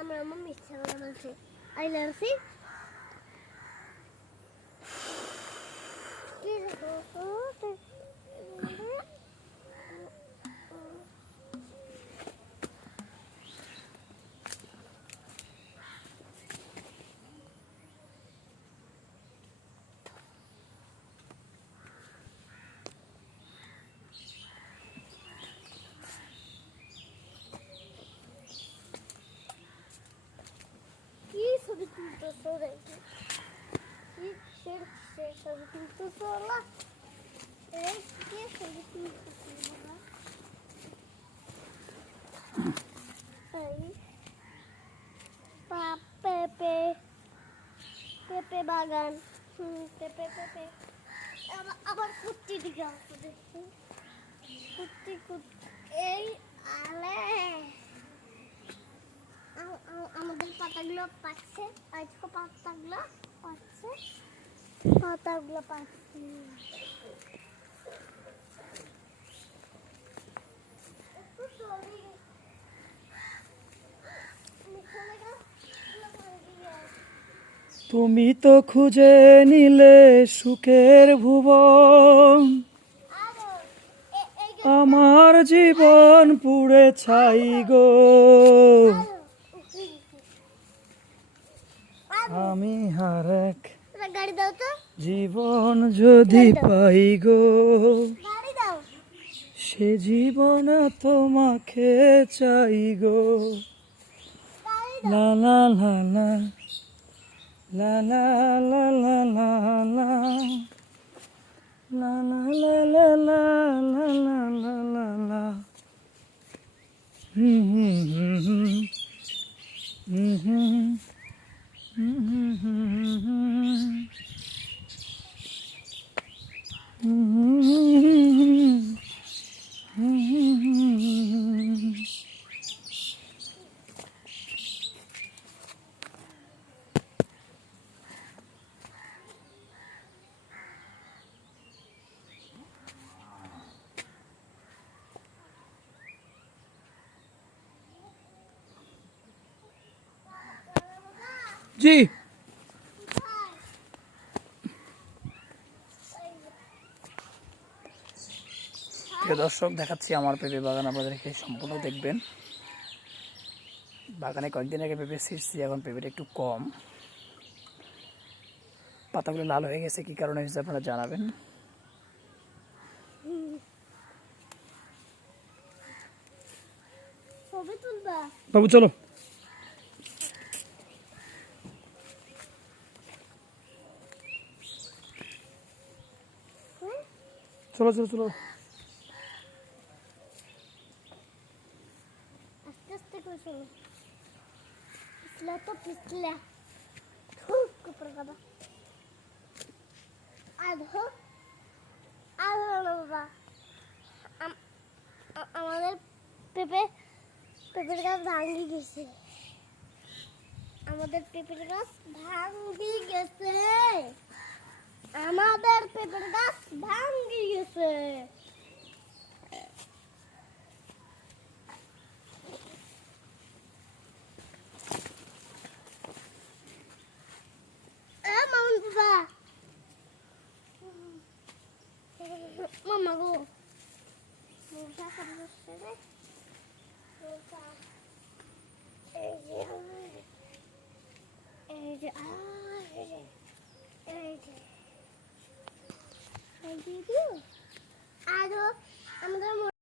আমার মাম্মি ইচ্ছা করে বলছে আই লাভ সি কি ছবি তুলতেছো দেখি ছবি তুলতেছো না এই কি ছবি তুলতেছো এই পেঁপে পেঁপে বাগান পেঁপে পেঁপে আবার কুত্তি দিকে আসতে দেখি কুত্তি কুত্তি এই আলে আমাদের পাতাগুলো পাচ্ছে আজকে পাতাগুলো পাচ্ছে তুমি তো খুঁজে নিলে সুখের ভুবন, আমার জীবন পুড়ে ছাই গো। আমি হারেক জীবন যদি পাই গো, সে জীবন তোমাকে চাই গো। লা লা লা লা লা লা লা লা লা লা লা লা লা লা লা লা লা লা লা। হুম হুম হুম হুম হুম হুম হুম হুম। জি প্রিয় দর্শক, দেখাচ্ছি আমার পেঁপে বাগান, আপনাদেরকে সম্পূর্ণ দেখবেন। বাগানে কয়েকদিন আগে পেঁপে ছিঁড়ছি, এখন পেঁপেটা একটু কম, পাতাগুলো লাল হয়ে গেছে। কি কারণে হয়েছে আপনারা জানাবেন। বাবু চলো চলো চলো চলো। আস্তে আস্তে করে চলো পিছলা বাবা আধো বাবা আমাদের পেঁপের গাছ ভাঙি গেছে। আমাদের পেঁপের গাছ ভাঙি গেছে। Mama go. Musa kan musa. Musa.